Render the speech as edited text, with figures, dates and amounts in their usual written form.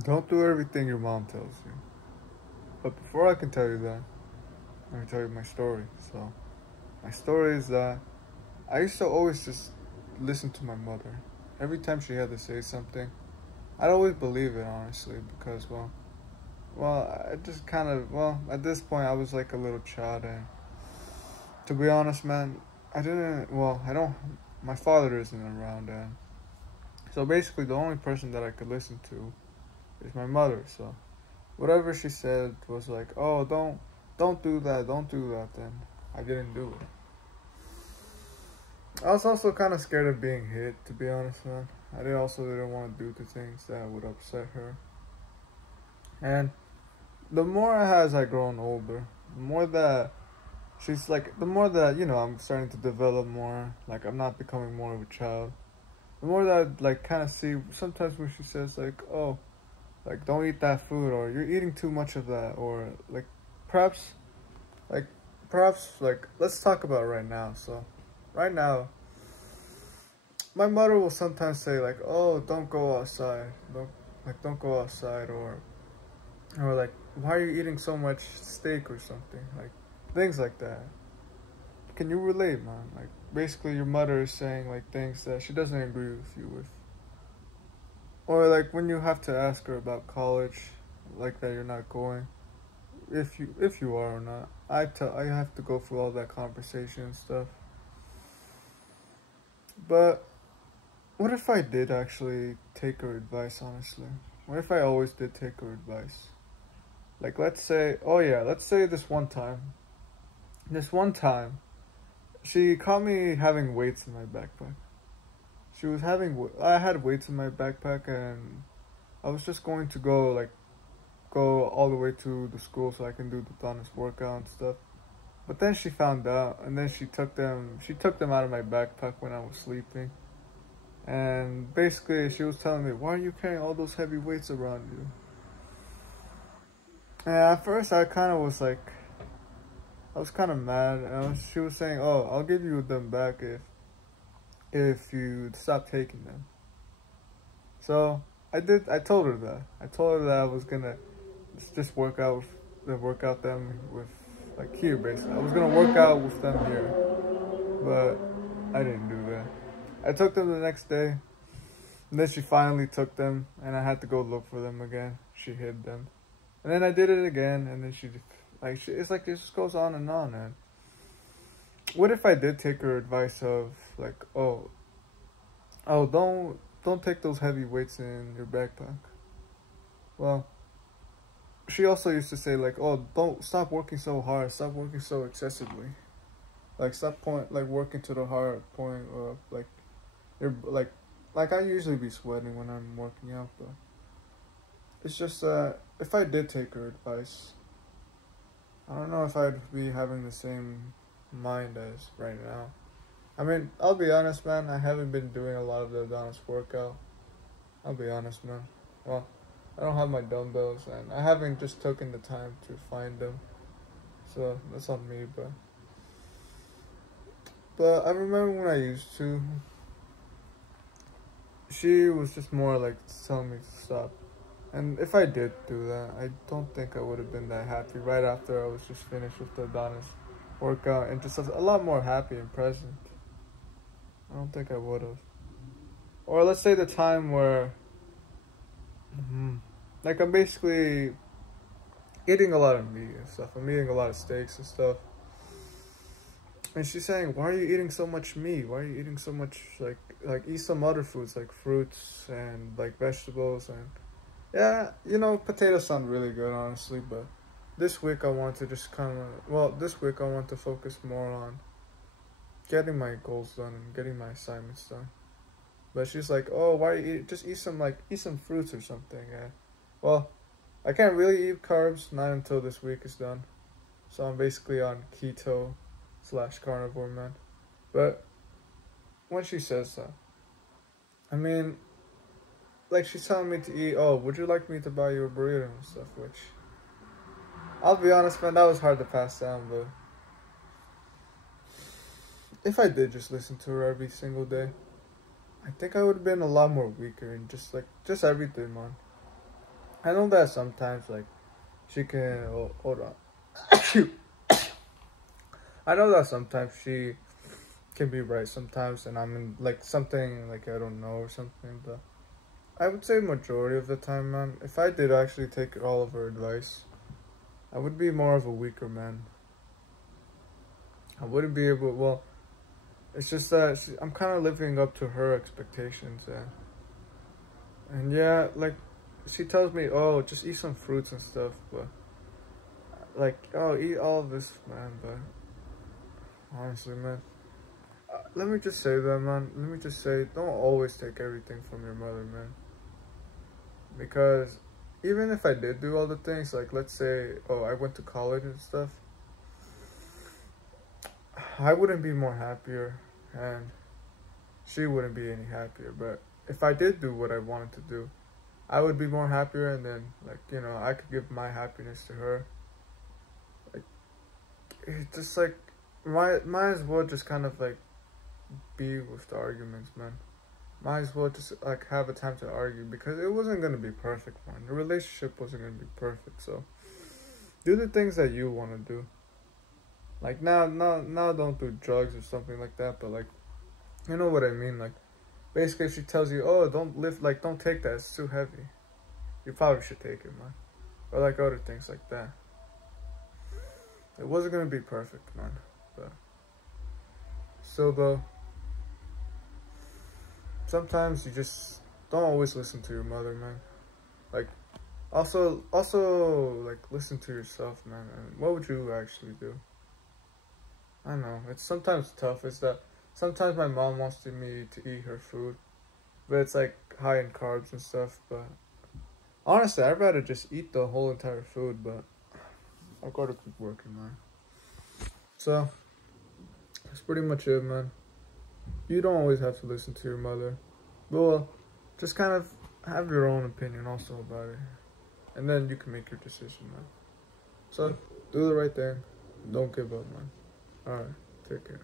Don't do everything your mom tells you. But before I can tell you that, let me tell you my story. So, my story is that I used to always just listen to my mother. Every time she had to say something, I'd always believe it, honestly, because, I just kind of, at this point, I was like a little child, and to be honest, man, I don't, my father isn't around, and so basically the only person that I could listen to is my mother, so whatever she said was like, oh, don't do that, don't do that, then I didn't do it. I was also kind of scared of being hit, to be honest, man. Also didn't want to do the things that would upset her. And the more as I grown older, the more that the more that, I'm starting to develop more, like I'm not becoming more of a child. The more that I, like, kind of see, sometimes when she says, like, oh, like, don't eat that food, or you're eating too much of that, or, like, perhaps, like, let's talk about right now. So, right now, my mother will sometimes say, like, oh, don't go outside. Don't go outside, or like, why are you eating so much steak or something? Like, things like that. Can you relate, man? Like, basically, your mother is saying, like, things that she doesn't agree with you with. Or, like, when you have to ask her about college, like, that you're not going, if you are or not. I have to go through all that conversation and stuff. But what if I did actually take her advice, honestly? What if I always did take her advice? Like, let's say this one time, she caught me having weights in my backpack. I had weights in my backpack, and I was just going to go all the way to the school so I can do the honest workout and stuff. But then she found out, and then she took them out of my backpack when I was sleeping. And basically, she was telling me, why are you carrying all those heavy weights around you? And at first, I was kind of mad. She was saying, oh, I'll give you them back if you stop taking them. So I told her that. I told her that I was gonna just work out them with, like, here, basically. I was gonna work out with them here, but I didn't do that. I took them the next day, and then she finally took them, and I had to go look for them again. She hid them. And then I did it again, and then it's like it just goes on and on. And what if I did take her advice of, like, oh, don't take those heavy weights in your backpack? Well, she also used to say, like, oh, don't stop working so hard, stop working so excessively, like working to the hard point, or like you're like I usually be sweating when I'm working out, but it's just that if I did take her advice, I don't know if I'd be having the same mind as right now. I mean, I'll be honest, man. I haven't been doing a lot of the Adonis workout. I'll be honest, man. Well, I don't have my dumbbells, and I haven't just taken the time to find them. So that's on me, but I remember when I used to. She was just more like telling me to stop. And if I did do that, I don't think I would have been that happy right after I was just finished with the Adonis workout, and just a lot more happy and present. I don't think I would have. Or let's say the time where, like, I'm basically eating a lot of meat and stuff. I'm eating a lot of steaks and stuff. And she's saying, why are you eating so much meat? Why are you eating so much, like eat some other foods, like fruits and, like, vegetables? And yeah, potatoes sound really good, honestly, but this week I want to just this week I want to focus more on getting my goals done and getting my assignments done. But she's like, oh, why just eat some fruits or something. Yeah. Well, I can't really eat carbs, not until this week is done. So I'm basically on keto/carnivore, man. But when she says that, I mean, like, she's telling me to eat, oh, would you like me to buy you a burrito and stuff, which, I'll be honest, man, that was hard to pass down, but if I did just listen to her every single day, I think I would have been a lot more weaker and just everything, man. I know that sometimes, like, she can. Oh, hold on. I know that sometimes she can be right sometimes, and I'm in, like, something, like, I don't know or something, but I would say majority of the time, man, if I did actually take all of her advice, I would be more of a weaker man. I wouldn't be able, well, it's just that I'm kind of living up to her expectations, and yeah, like, she tells me, oh, just eat some fruits and stuff, but, like, oh, eat all of this, man, but, honestly, man, let me just say that, man, let me just say, don't always take everything from your mother, man, because even if I did do all the things, like, let's say, oh, I went to college and stuff, I wouldn't be more happier, and she wouldn't be any happier, but if I did do what I wanted to do, I would be more happier, and then, like, you know, I could give my happiness to her. Like, it's just like, might as well just kind of, like, be with the arguments, man. Might as well just, like, have a time to argue, because it wasn't gonna be perfect, man. The relationship wasn't gonna be perfect, so do the things that you want to do. Like, now, don't do drugs or something like that, but, like, you know what I mean, like, basically, if she tells you, oh, don't lift, like, don't take that, it's too heavy, you probably should take it, man. Or, like, other things like that. It wasn't gonna be perfect, man. But still, though, sometimes you just don't always listen to your mother, man. Like, also, like, listen to yourself, man. And what would you actually do? I don't know. It's sometimes tough. It's that sometimes my mom wants me to eat her food, but it's, like, high in carbs and stuff, but honestly, I'd rather just eat the whole entire food, but I gotta keep working, man. So, that's pretty much it, man. You don't always have to listen to your mother. But, well, just kind of have your own opinion also about it. And then you can make your decision, man. So, do the right thing. Don't give up, man. Alright, take care.